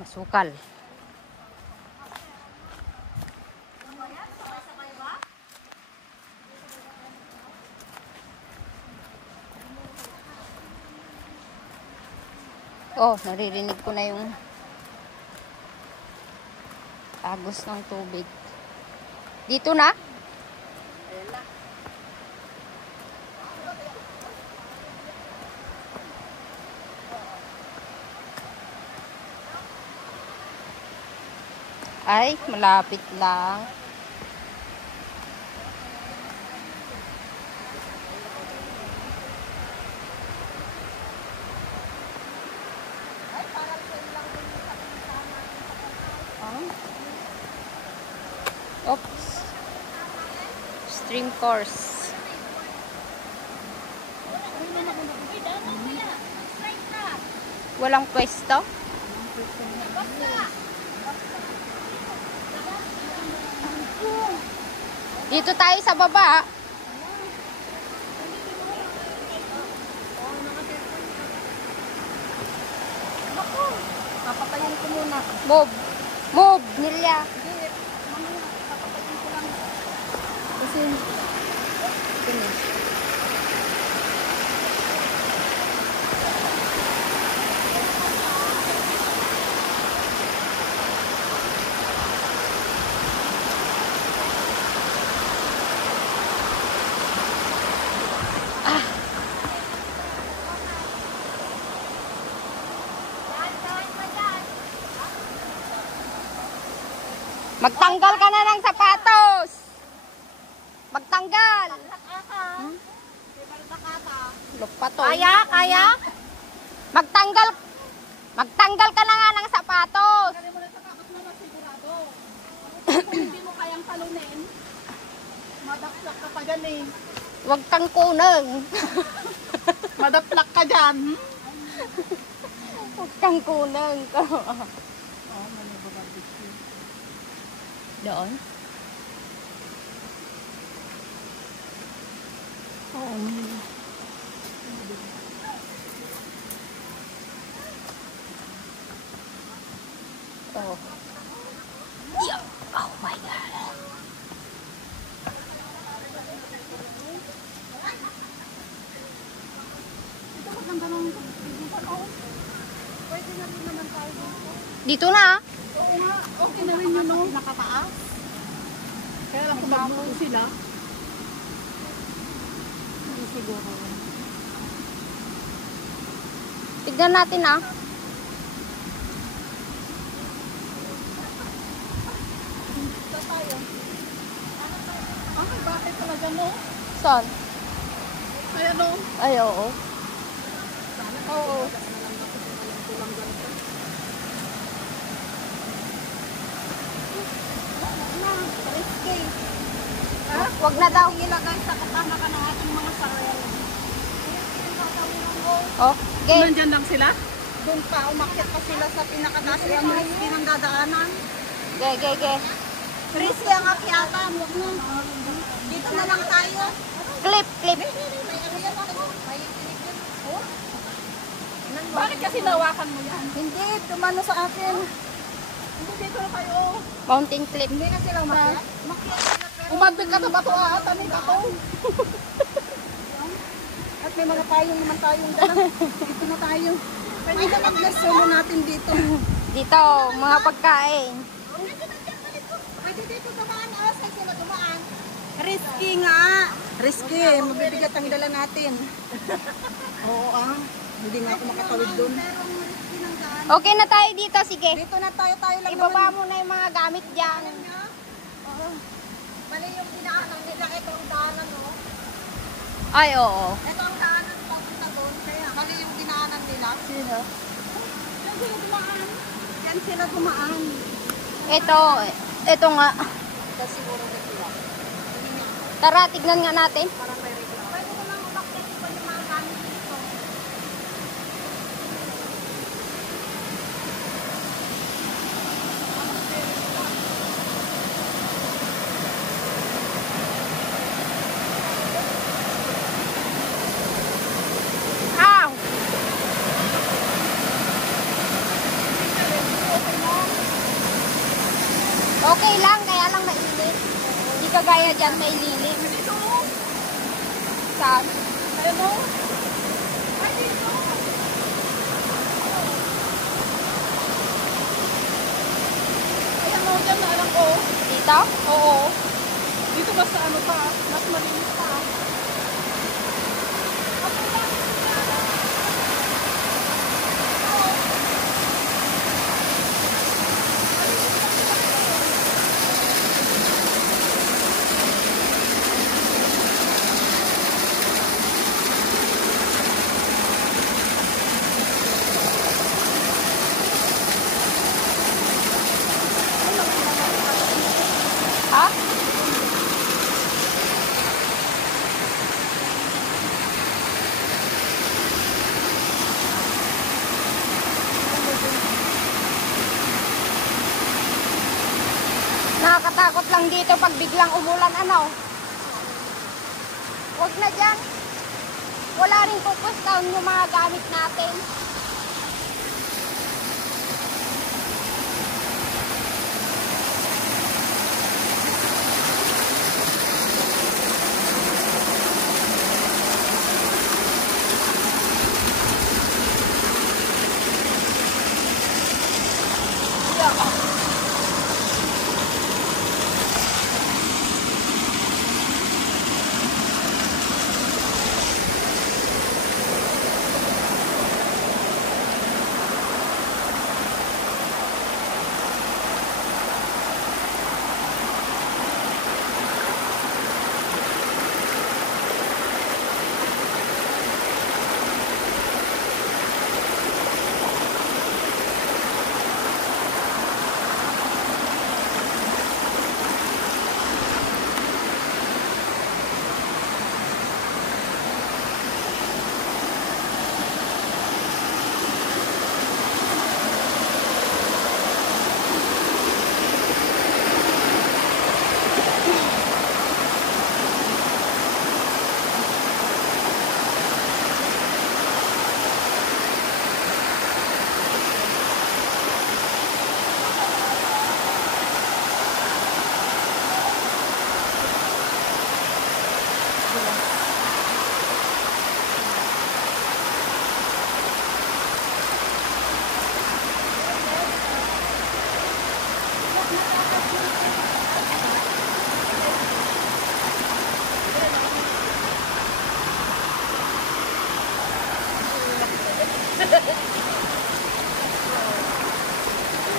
Masukal. Oh, naririnig ko na yung agos ng tubig. Dito na? Ayan na. Ay, malapit lang. Oops. Stream course. Walang pwesto? Dito tayo sa baba. Papatayin ko muna. Move. Move, Nilya. Papatayin ko lang. Kasi, Magtanggal ka na ng sapatos. Magtanggal. Lupato. Kaya, kaya? Magtanggal ka na nga ng sapatos. Kaya mo na sa kakot naman sigurado. Kung hindi mo kayang talunin, madaplak ka pa dyan eh. Huwag kang kunang. Madaplak ka dyan. Huwag kang kunang. Doon? Oh. Yeah. Oh my God. Ito maganda ng dito. Pwede na rin naman tayo dito. Dito na. Oo nga, okay na rin yun, no? Nakataas. Kaya lang kung magbuo sila. Hindi siguro. Tignan natin ah. Dito tayo. Ah, may bakit talaga, no? Saan? Kaya, no? Ay, oo. Oo. Ha? Wag na daw. Ilagay sa katama ka ng ating mga sarel. Oh, okay. Nandyan lang sila? Doon pa, umakyat pa sila sa pinakataas. Ang risky ng dadaanan. Ge, ge, ge. Risky ang akyatan. Dito na lang tayo. Clip, clip. Bakit kasi nawakan mo yan? Hindi, tumano sa akin. Hindi, dito na tayo. Mountain clip. Hindi na sila umakyat. Umabig ka na ba ito? Tanit ako. At may mga payong naman tayong dala. Dito na tayo. Pwede na mag-lesson natin dito. Dito, mga pagkain. Pwede dito dumaan. Saan sila dumaan? Risky nga. Risky. Mabibigat ang dala natin. Oo ah. Hindi nga ako makatawid doon. Okay na tayo dito, sige. Dito na tayo lang Ibaba mo na yung mga gamit dyan. Oo. Mali yung dinaanan nila. Ito ang daanan, no? Ay, oo. Ito ang daanan papunta doon. Kaya mali yung dinaanan nila. Sino? Yan sila dumaan. Yan sila dumaan. Ito nga. Ito siguro na sila. Tara, tignan nga natin. Parang may reklamo. Pwede ko lang umakyat pa yung mga gamit dito. Ow! Okay kaya dyan may lilim. Saan? Ayan o. Ay, dito. Ayan o, dyan na alam ko. Dito? Oo. Dito basta ano pa, mas malinis pa. Ha? Nakakatakot lang dito pag biglang umulan, ano? Huwag na dyan. Wala rin pupustahan yung mga gamit natin.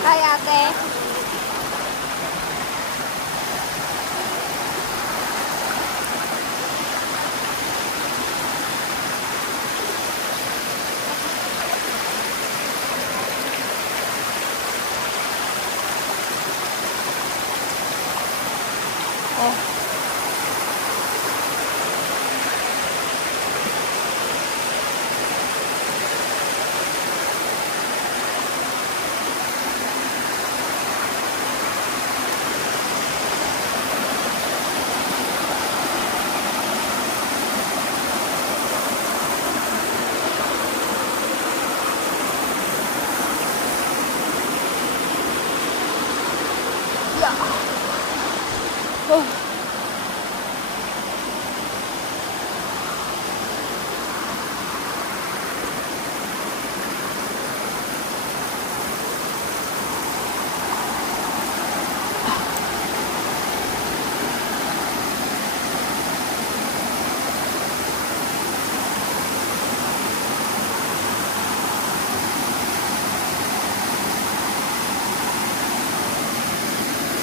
Hi, ate. Oh. Yeah. Oh.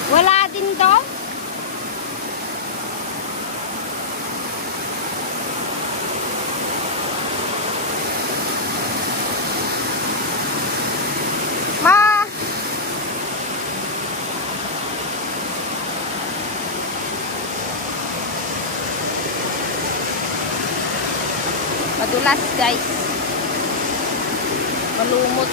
Wala din doon? Ma! Madulas, guys. Malumot.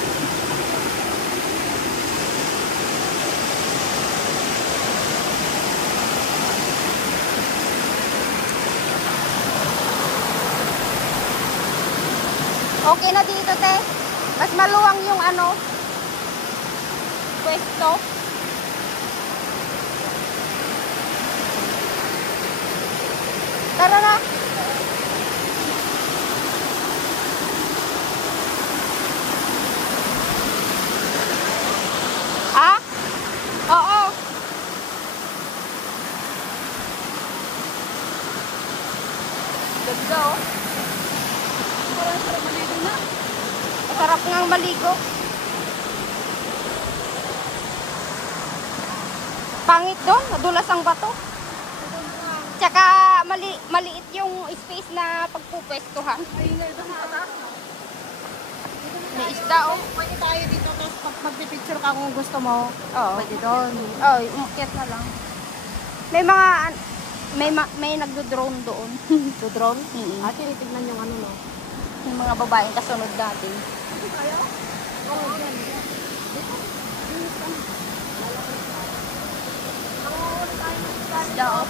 Okay na dito, te. Mas maluwang yung ano, pwesto. Tara na. Ah? Oo. Ganda oh. Parang sarap maligo na. Masarap ngang maligo. Pangit doon, nadulas ang bato. Tsaka maliit yung space na pagpupwestuhan. Ay, nga ito sa taas. May isda oh. Pwede tayo dito, tapos magpipicture ka kung gusto mo. Oo. Pwede doon. Oh, umakyat na lang. May mga may nagdo-drone doon. So, drone? Mm-mm. Tinitignan yung ano, no? Yung mga babaeng kasunod natin. Oo, yan. Isda oh.